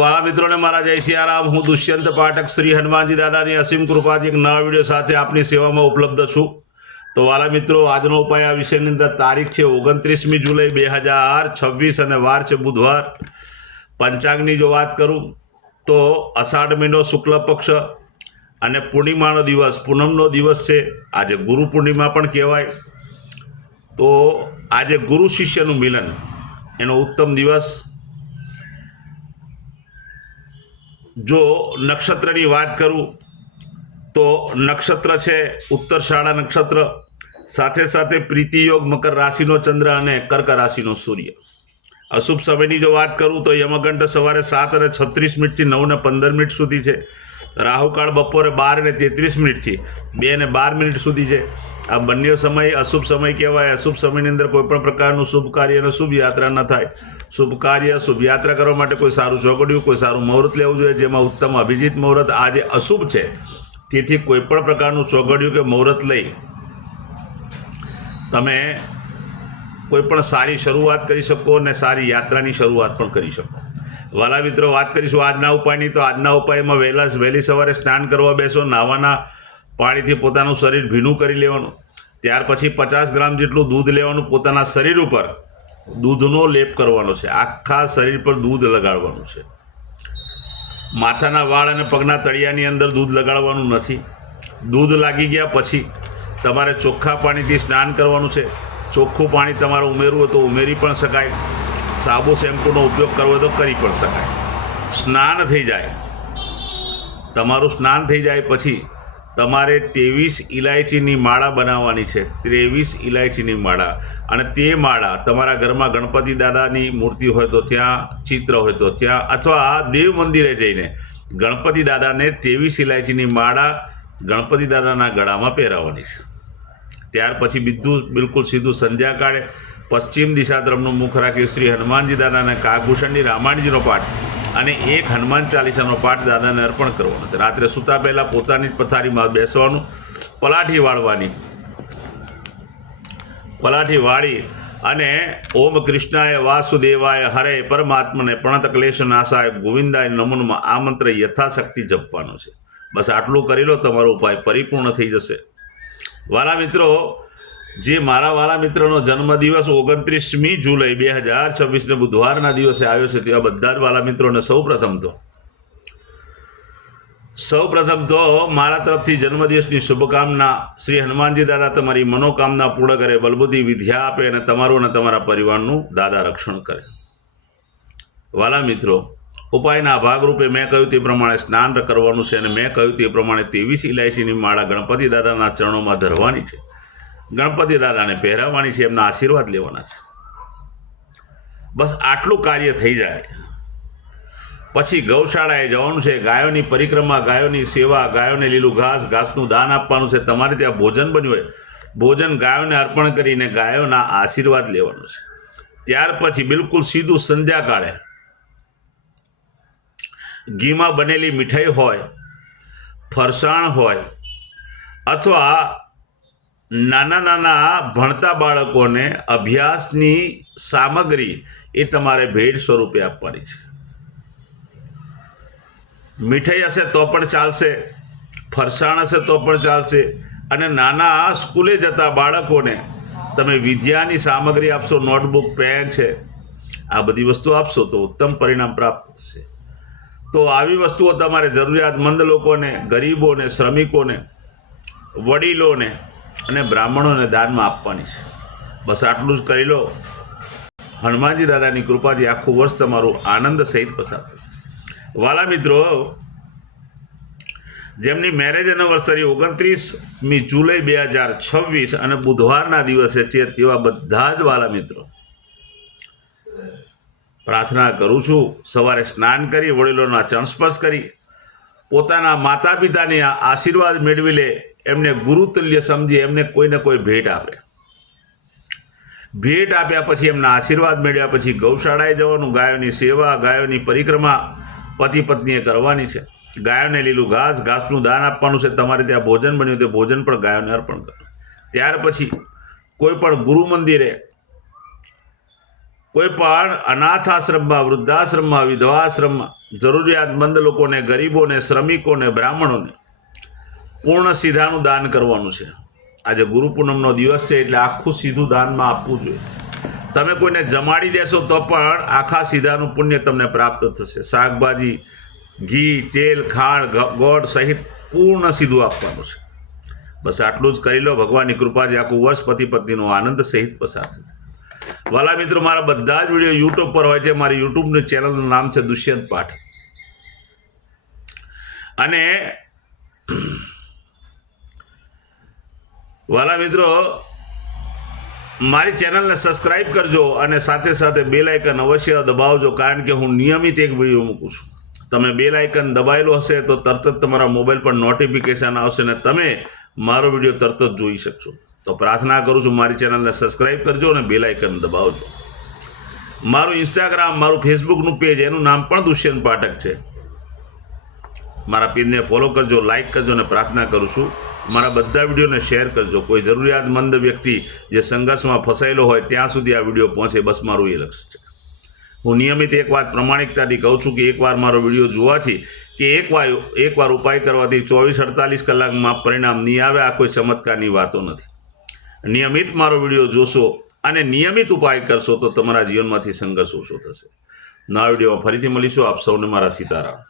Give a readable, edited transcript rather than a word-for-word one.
વાલા મિત્રોને મારા જય સિયારામ। હું દુષ્યંત પાઠક શ્રી હનુમાનજી દાદાની અસીમ કૃપાથી એક નવા વિડીયો સાથે આપની સેવામાં ઉપલબ્ધ છું। તો વાલા મિત્રો, આજનો ઉપાય આ વિષયની અંદર તારીખ છે 29મી જુલાઈ 2026 અને વાર છે બુધવાર। પંચાંગની જો વાત કરું તો અષાઢ મહિનો શુક્લ પક્ષ અને પૂર્ણિમાનો દિવસ, પૂનમનો દિવસ છે। આજે ગુરુ પૂર્ણિમા પણ કહેવાય। તો આજે ગુરુ શિષ્યનું મિલન એનો ઉત્તમ દિવસ। જો નક્ષત્રની વાત કરું તો નક્ષત્ર છે ઉત્તરશાળા નક્ષત્ર, સાથે સાથે પ્રીતિ યોગ મકર રાશિનો ચંદ્ર અને કર્ક રાશિનો સૂર્ય। અશુભ સમયની જો વાત કરું તો યમઘંટ સવારે 7:36 થી 9:15 સુધી છે। રાહુકાળ બપોરે 12:33 થી 2:12 સુધી છે। આ બંને સમય અશુભ સમય કહેવાય। અશુભ સમયની અંદર કોઈ પણ પ્રકારનું શુભ કાર્ય અને શુભ યાત્રા ન થાય। શુભ કાર્ય શુભ યાત્રા કરવા માટે કોઈ સારું ચોગડિયું, કોઈ સારું મુહૂર્ત લેવું જોઈએ, જેમાં ઉત્તમ અભિજીત મુહૂર્ત આજે અશુભ છે। તેથી કોઈ પણ પ્રકારનું ચોગડિયું કે મુહૂર્ત લઈ તમે કોઈ પણ સારી શરૂઆત કરી શકો અને સારી યાત્રાની શરૂઆત પણ કરી શકો। વાલા મિત્રો, વાત કરીશું આજના ઉપાયની। તો આજના ઉપાયમાં વહેલી સવારે સ્નાન કરવા બેસો, નાવાના પાણીથી પોતાનું શરીર ભીનું કરી લેવાનું। ત્યાર પછી 50 ગ્રામ જેટલું દૂધ લેવાનું, પોતાના શરીર ઉપર દૂધનો લેપ કરવાનો છે। આખા શરીર પર દૂધ લગાડવાનું છે। માથાના વાળ અને પગના તળિયાની અંદર દૂધ લગાડવાનું નથી। દૂધ લાગી ગયા પછી તમારે ચોખ્ખા પાણીથી સ્નાન કરવાનું છે। ચોખ્ખું પાણી તમારે ઉમેરવું હોય તો ઉમેરી પણ શકાય, સાબુ શેમ્પૂનો ઉપયોગ કરવો હોય તો કરી પણ શકાય। સ્નાન થઈ જાય, તમારું સ્નાન થઈ જાય પછી તમારે 23 ઇલાયચીની માળા બનાવવાની છે। 23 ઇલાયચીની માળા, અને તે માળા તમારા ઘરમાં ગણપતિ દાદાની મૂર્તિ હોય તો ત્યાં, ચિત્ર હોય તો ત્યાં, અથવા દેવ મંદિરે જઈને ગણપતિ દાદાને 23 ઇલાયચીની માળા ગણપતિ દાદાના ગળામાં પહેરાવવાની છે। ત્યાર પછી બિલકુલ સીધું સંધ્યાકાળે પશ્ચિમ દિશા તરફનું મુખ રાખી શ્રી હનુમાનજી દાદાને કાગભૂષણની રામાયણજીનો પાઠ અને એક હનુમાન ચાલીસાનો પાઠ દાદાને અર્પણ કરવાનો છે। રાત્રે સૂતા પહેલાં પોતાની પથારીમાં બેસવાનું, પલાઠી વાળી અને ઓમ કૃષ્ણાય વાસુદેવાય હરે પરમાત્મને પ્રણત ક્લેશ નાશાય ગોવિંદાય નમોનમાં આ મંત્ર યથાશક્તિ જપવાનો છે। બસ આટલું કરી લો, તમારો ઉપાય પરિપૂર્ણ થઈ જશે। વાલા મિત્રો, જે મારા વાલા મિત્રનો જન્મદિવસ 29મી જુલાઈ 2026 બુધવારના દિવસે આવ્યો છે, તેવા બધા જ વાલા મિત્રોને સૌપ્રથમ તો મારા તરફથી જન્મદિવસની શુભકામના। શ્રી હનુમાનજી દાદા તમારી મનોકામના પૂર્ણ કરે, બલબુદ્ધિ વિદ્યા આપે અને તમારું અને તમારા પરિવારનું દાદા રક્ષણ કરે। વાલા મિત્રો, ઉપાયના ભાગરૂપે મેં કહ્યું તે પ્રમાણે સ્નાન કરવાનું છે, અને મેં કહ્યું તે પ્રમાણે 23 ઇલાયચીની માળા ગણપતિ દાદાના ચરણોમાં ધરવાની છે, ગણપતિ દાદાને પહેરાવવાની છે, એમના આશીર્વાદ લેવાના છે। બસ આટલું કાર્ય થઈ જાય પછી ગૌશાળાએ જવાનું છે। ગાયોની પરિક્રમા, ગાયોની સેવા, ગાયોને લીલું ઘાસનું દાન આપવાનું છે। તમારે ત્યાં ભોજન બન્યું હોય, ભોજન ગાયોને અર્પણ કરીને ગાયોના આશીર્વાદ લેવાનું છે। ત્યાર પછી બિલકુલ સીધું સંધ્યાકાળે ઘીમાં બનેલી મીઠાઈ હોય, ફરસાણ હોય, અથવા નાના ભણતા બાળકોને અભ્યાસની સામગ્રી એ તમારે ભેટ સ્વરૂપે આપવાની છે। મીઠાઈ હશે તો પણ ચાલશે, ફરસાણ હશે તો પણ ચાલશે, અને નાના સ્કૂલે જતા બાળકોને તમે વિદ્યાની સામગ્રી આપશો, નોટબુક, પેન છે, આ બધી વસ્તુ આપશો તો ઉત્તમ પરિણામ પ્રાપ્ત થશે। તો આવી વસ્તુઓ તમારે જરૂરિયાતમંદ લોકોને, ગરીબોને, શ્રમિકોને, વડીલોને અને બ્રાહ્મણોને દાનમાં આપવાની છે। બસ આટલું જ કરી લો, હનુમાનજી દાદાની કૃપાથી આખું વર્ષ તમારું આનંદ સહિત પસાર થશે। વાલા મિત્રો, જેમની મેરેજ એનિવર્સરી 29મી જુલાઈ 2026 અને બુધવારના દિવસે છે, તેવા બધા જ વાલા મિત્રો પ્રાર્થના કરું છું, સવારે સ્નાન કરી, વડીલોના ચરણસ્પર્શ કરી, પોતાના માતા પિતાની આશીર્વાદ મેળવી લે, એમને ગુરુતુલ્ય સમજી એમને કોઈને કોઈ ભેટ આપે। ભેટ આપ્યા પછી, એમના આશીર્વાદ મેળવ્યા પછી ગૌશાળાએ જવાનું, ગાયોની સેવા, ગાયોની પરિક્રમા પતિ પત્નીએ કરવાની છે। ગાયોને લીલું ઘાસનું દાન આપવાનું છે। તમારે ત્યાં ભોજન બન્યું તે ભોજન પણ ગાયોને અર્પણ કરવું। ત્યાર પછી કોઈ પણ ગુરુ મંદિરે કોઈ પણ અનાથ આશ્રમમાં, વૃદ્ધાશ્રમમાં, વિધવાશ્રમમાં જરૂરિયાતમંદ લોકોને, ગરીબોને, શ્રમિકોને, બ્રાહ્મણોને પૂર્ણ સીધાનું દાન કરવાનું છે. આજે ગુરુ પૂનમનો દિવસ છે એટલે આખું સીધું દાનમાં આપવું જોઈએ. તમે કોઈને જમાડી દેશો તો પણ આખા સીધાનું પુણ્ય તમને પ્રાપ્ત થશે. શાકભાજી, ઘી, તેલ, ખાંડ, ગોળ સહિત પૂર્ણ સીધું આપવાનું છે. બસ આટલું જ કરી લો. ભગવાનની કૃપાથી આખું વર્ષ પતિ પત્નીનો આનંદ સહિત પસાર થશે. વાલા મિત્રો, મારા બધા જ વિડીયો યુટ્યુબ પર હોય છે. મારી યુટ્યુબની ચેનલનું નામ છે દુષ્યંત પાઠક. અને વાલા મિત્રો, મારી ચેનલને સબસ્ક્રાઈબ કરજો અને સાથે સાથે બેલ આઇકન અવશ્ય દબાવજો, કારણ કે હું નિયમિત એક વિડીયો મૂકું છું. તમે બેલ આઇકન દબાવેલું હશે તો તરત જ તમારા મોબાઈલ પર નોટિફિકેશન આવશે અને તમે મારો વિડીયો તરત જ જોઈ શકશો. તો પ્રાર્થના કરું છું, મારી ચેનલને સબસ્ક્રાઈબ કરજો અને બેલ આઇકન દબાવજો. મારું ઇન્સ્ટાગ્રામ, મારું ફેસબુકનું પેજ, એનું નામ પણ દુષ્યંત પાઠક છે. મારા પેજને ફોલો કરજો, લાઇક કરજો અને પ્રાર્થના કરું છું મારા બધા વિડીયોને શેર કરજો. કોઈ જરૂરિયાતમંદ વ્યક્તિ જે સંઘર્ષમાં ફસાયેલો હોય ત્યાં સુધી આ વિડીયો પહોંચે, બસ મારું એ લક્ષ્ય છે. હું નિયમિત એક વાત પ્રામાણિકતાથી કહું છું કે એકવાર મારો વિડીયો જોવાથી કે એકવાર ઉપાય કરવાથી 24-48 કલાકમાં પરિણામ નહીં આવે. આ કોઈ ચમત્કારની વાતો નથી. નિયમિત મારો વિડીયો જોશો અને નિયમિત ઉપાય કરશો તો તમારા જીવનમાંથી સંઘર્ષ ઓછો થશે. નવા વિડીયોમાં ફરીથી મળીશું. આપ સૌને મારા સીતારામ.